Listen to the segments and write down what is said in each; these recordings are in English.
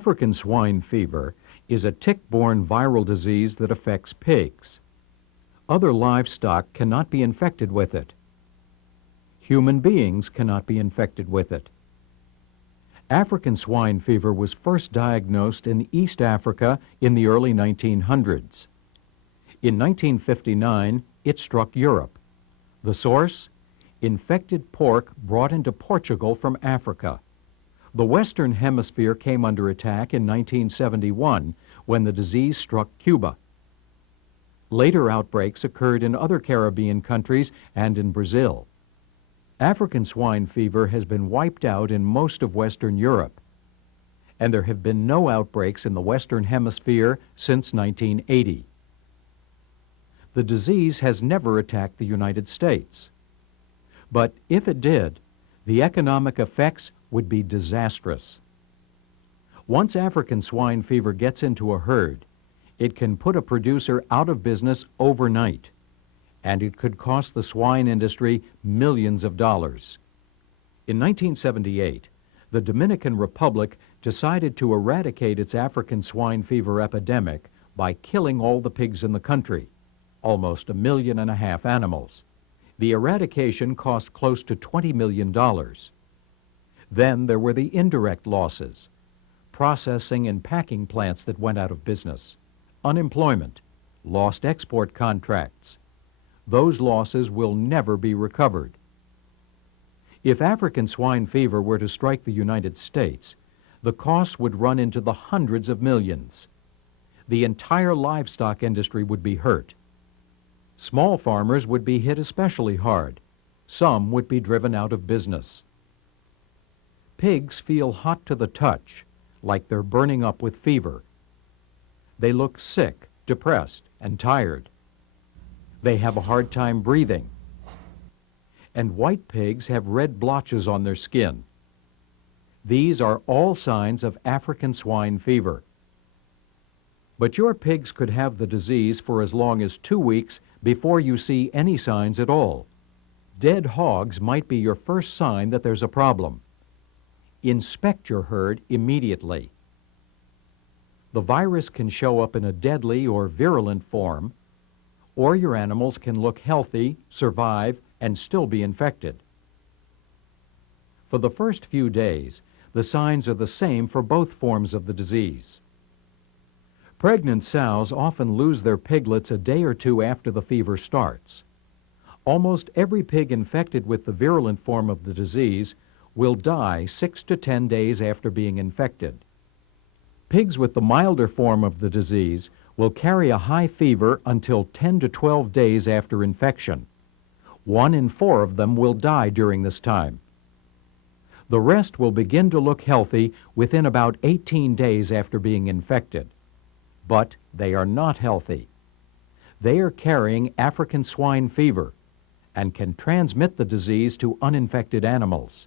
African swine fever is a tick-borne viral disease that affects pigs. Other livestock cannot be infected with it. Human beings cannot be infected with it. African swine fever was first diagnosed in East Africa in the early 1900s. In 1959, it struck Europe. The source? Infected pork brought into Portugal from Africa. The Western Hemisphere came under attack in 1971 when the disease struck Cuba. Later outbreaks occurred in other Caribbean countries and in Brazil. African swine fever has been wiped out in most of Western Europe, and there have been no outbreaks in the Western Hemisphere since 1980. The disease has never attacked the United States. But if it did, the economic effects would be disastrous. Once African swine fever gets into a herd, it can put a producer out of business overnight, and it could cost the swine industry millions of dollars. In 1978, the Dominican Republic decided to eradicate its African swine fever epidemic by killing all the pigs in the country, almost 1.5 million animals. The eradication cost close to $20 million. Then there were the indirect losses, processing and packing plants that went out of business, unemployment, lost export contracts. Those losses will never be recovered. If African swine fever were to strike the United States, the costs would run into the hundreds of millions. The entire livestock industry would be hurt. Small farmers would be hit especially hard. Some would be driven out of business. Pigs feel hot to the touch, like they're burning up with fever. They look sick, depressed, and tired. They have a hard time breathing. And white pigs have red blotches on their skin. These are all signs of African swine fever. But your pigs could have the disease for as long as 2 weeks before you see any signs at all. Dead hogs might be your first sign that there's a problem. Inspect your herd immediately. The virus can show up in a deadly or virulent form, or your animals can look healthy, survive, and still be infected. For the first few days, the signs are the same for both forms of the disease. Pregnant sows often lose their piglets a day or two after the fever starts. Almost every pig infected with the virulent form of the disease will die 6 to 10 days after being infected. Pigs with the milder form of the disease will carry a high fever until 10 to 12 days after infection. 1 in 4 of them will die during this time. The rest will begin to look healthy within about 18 days after being infected. But they are not healthy. They are carrying African swine fever and can transmit the disease to uninfected animals.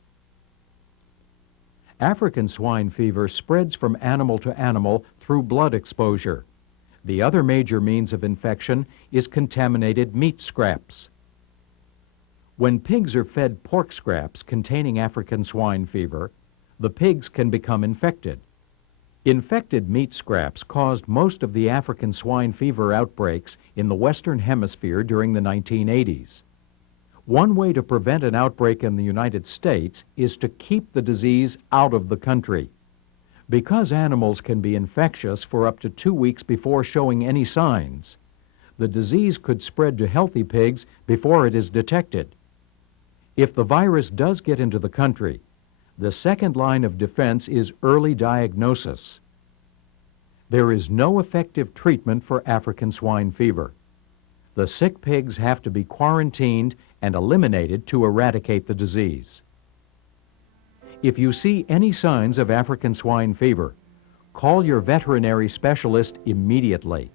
African swine fever spreads from animal to animal through blood exposure. The other major means of infection is contaminated meat scraps. When pigs are fed pork scraps containing African swine fever, the pigs can become infected. Infected meat scraps caused most of the African swine fever outbreaks in the Western Hemisphere during the 1980s. One way to prevent an outbreak in the United States is to keep the disease out of the country. Because animals can be infectious for up to 2 weeks before showing any signs, the disease could spread to healthy pigs before it is detected. If the virus does get into the country, the second line of defense is early diagnosis. There is no effective treatment for African swine fever. The sick pigs have to be quarantined and eliminated to eradicate the disease. If you see any signs of African swine fever, call your veterinary specialist immediately.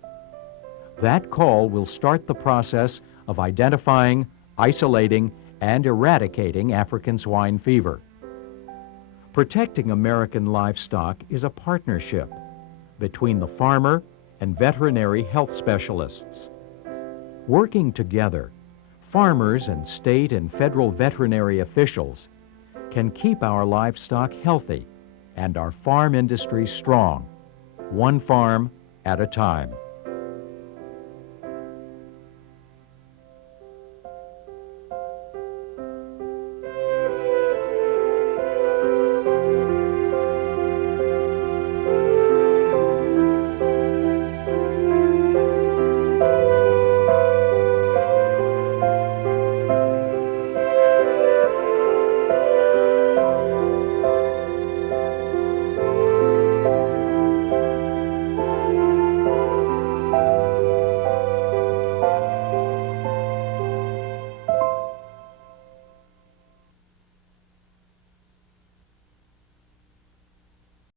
That call will start the process of identifying, isolating, and eradicating African swine fever. Protecting American livestock is a partnership between the farmer and veterinary health specialists. Working together, farmers and state and federal veterinary officials can keep our livestock healthy and our farm industry strong, one farm at a time.